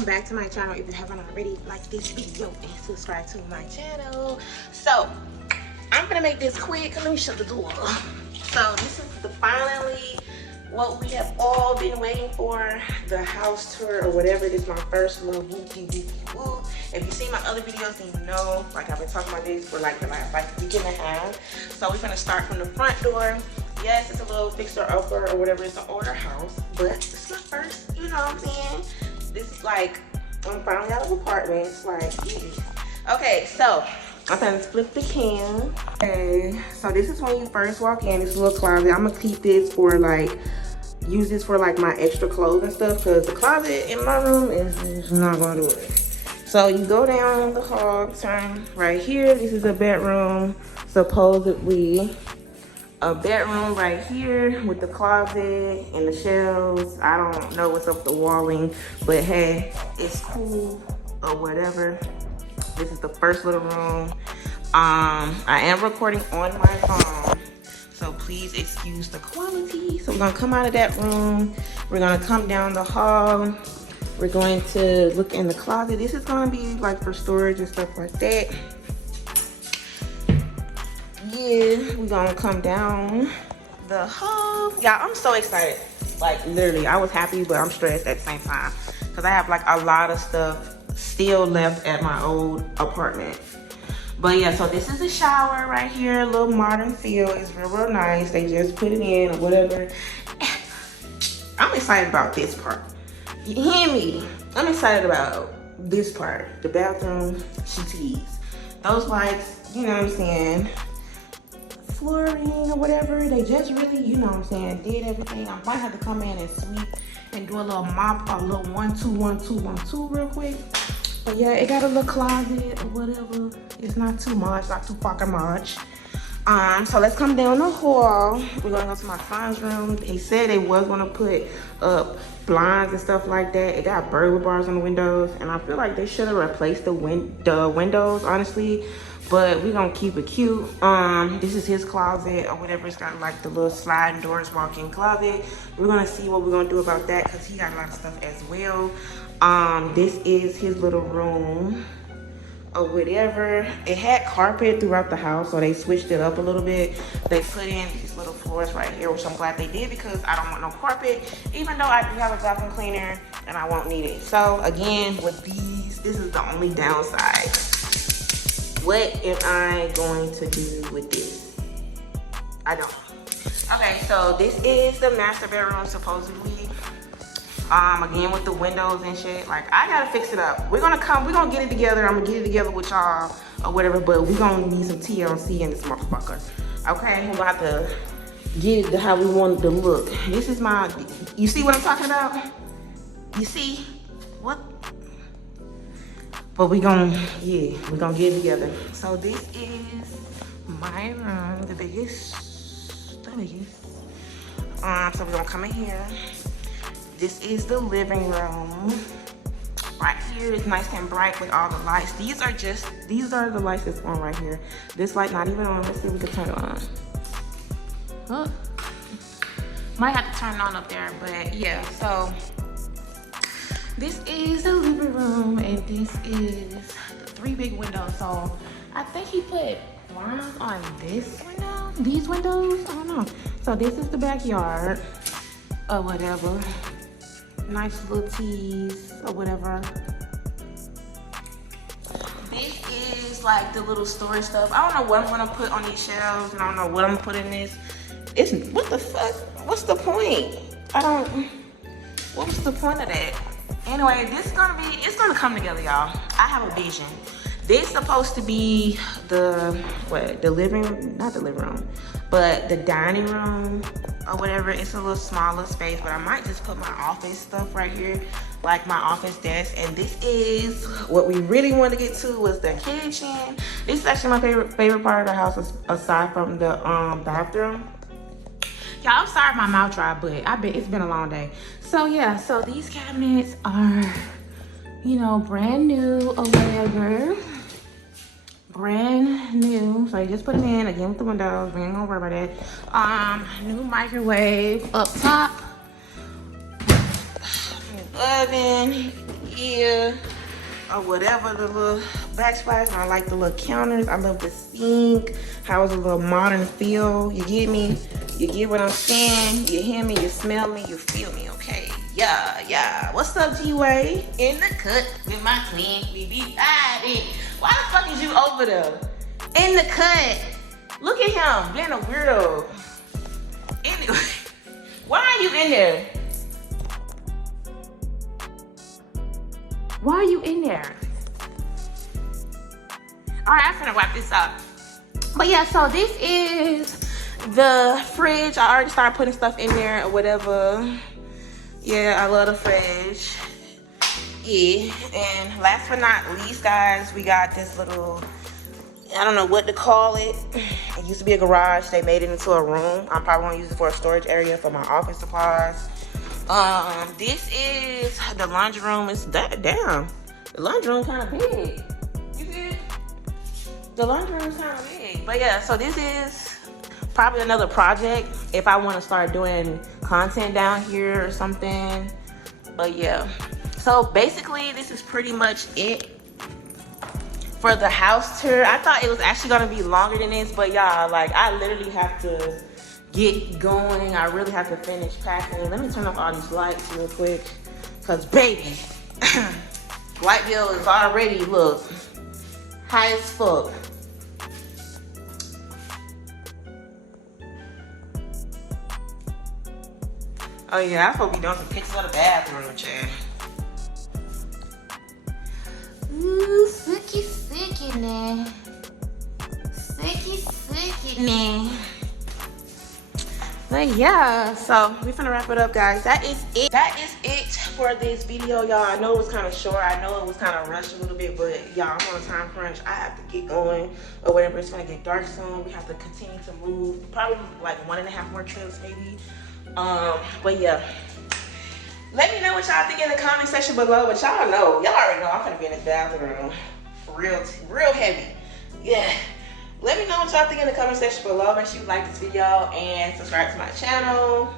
welcome back to my channel. If you haven't already, like this video and subscribe to my channel. So I'm gonna make this quick. Let me shut the door. So this is finally what we have all been waiting for, the house tour or whatever. This is my first little woo. If you see my other videos, then you know, like I've been talking about this for like the last week and a half. So we're gonna start from the front door. Yes, it's a little fixer upper or whatever. It's an older house, but it's my first, you know what I'm saying? This is like, I'm finally out of apartments, like, yeah. Okay, so I'm gonna flip the cam. Okay, so this is when you first walk in, this little closet. I'm gonna keep this for like, use this for like my extra clothes and stuff, because the closet in my room is not gonna do it. So you go down the hall, turn right here. This is a bedroom, supposedly. A bedroom right here with the closet and the shelves. I don't know what's up the walling, but hey, it's cool or whatever. This is the first little room. I am recording on my phone, so please excuse the quality. So we're gonna come out of that room. We're gonna come down the hall. We're going to look in the closet. This is gonna be like for storage and stuff like that. Yeah, we're gonna come down the hall. Yeah, I'm so excited. Like literally, I was happy, but I'm stressed at the same time because I have like a lot of stuff still left at my old apartment. But yeah, so this is the shower right here, a little modern feel. It's real nice. They just put it in or whatever. I'm excited about this part. You hear me? I'm excited about this part. The bathroom, sheeties. Those lights, you know what I'm saying? Flooring or whatever, they just really, you know what I'm saying, did everything. I might have to come in and sweep and do a little mop, a little 1 2 1 2 1 2 real quick. But yeah, it got a little closet or whatever. It's not too much, not too fucking much. So let's come down the hall. We're gonna go to my son's room. He said they was gonna put up blinds and stuff like that. It got burglar bars on the windows, and I feel like they should have replaced the windows, honestly. But we're gonna keep it cute. This is his closet or whatever. It's got like the little sliding doors, walk-in closet. We're gonna see what we're gonna do about that because he got a lot of stuff as well. This is his little room or whatever. It had carpet throughout the house, so they switched it up a little bit. They put in these little floors right here, which I'm glad they did because I don't want no carpet, even though I do have a vacuum cleaner and I won't need it. So again, with these, this is the only downside. What am I going to do with this? I don't. Okay, so this is the master bedroom, supposedly. Again with the windows and shit. Like, I gotta fix it up. We're gonna get it together. I'm gonna get it together with y'all or whatever, but we're gonna need some TLC in this motherfucker. Okay, I'm about to get it to how we want it to look. This is my, you see what I'm talking about? You see? What? But we're gonna get it together. So this is my room, the biggest. So we're gonna come in here. This is the living room. Right here is nice and bright with all the lights. These are the lights that's on right here. This light not even on. Let's see if we can turn it on. Huh? Might have to turn it on up there, but yeah, so this is the living room, and this is the 3 big windows. So I think he put blinds on this window, these windows, I don't know. So this is the backyard or whatever. Nice little tees or whatever. This is like the little storage stuff. I don't know what I'm gonna put on these shelves, and I don't know what I'm gonna put in this. What the fuck? What's the point? What was the point of that? Anyway, it's gonna come together, y'all. I have a vision. This is supposed to be not the living room, but the dining room or whatever. It's a little smaller space, but I might just put my office stuff right here, like my office desk. And this is what we really wanted to get to, was the kitchen. This is actually my favorite part of the house, aside from the bathroom. Y'all, I'm sorry if my mouth dry, but it's been a long day. So yeah, so these cabinets are, you know, brand new or whatever. Brand new. So you just put them in again with the windows. We ain't gonna worry about that. New microwave up top. oven, yeah, or whatever, the little backsplash. And I like the little counters. I love the sink, how it's a little modern feel. You get me? You get what I'm saying? You hear me? You smell me? You feel me? Okay. Yeah. What's up, G-Way? In the cut with my twin. We be riding. Why the fuck is you over there? In the cut. Look at him being a weirdo. Anyway, why are you in there? Why are you in there? All right, I'm finna wrap this up. But yeah, so this is the fridge. I already started putting stuff in there or whatever. Yeah, I love the fridge. Yeah, and last but not least, guys, we got this little, I don't know what to call it. It used to be a garage. They made it into a room. I'm probably gonna use it for a storage area for my office supplies. This is the laundry room. It's that damn. The laundry room kind of big. You see it? The laundry room is kind of big. But yeah, so this is probably another project if I want to start doing content down here or something. But yeah, so basically this is pretty much it for the house tour. I thought it was actually gonna be longer than this, but y'all, like, I literally have to get going. I really have to finish packing. Let me turn off all these lights real quick, cause baby, light bill is already, look, high as fuck. Oh yeah, I'm supposed to be doing some pictures of the bathroom, Chad. Ooh, sickening. Sickening. But yeah, so we're finna wrap it up, guys. That is it. That is it for this video, y'all. I know it was kind of short. I know it was kind of rushed a little bit, but y'all, I'm on a time crunch. I have to get going or whatever. It's gonna get dark soon. We have to continue to move. Probably like 1.5 more trips, maybe. But yeah, let me know what y'all think in the comment section below. But y'all know, y'all already know I'm gonna be in this bathroom real heavy. Yeah, let me know what y'all think in the comment section below. Make sure you like this video and subscribe to my channel.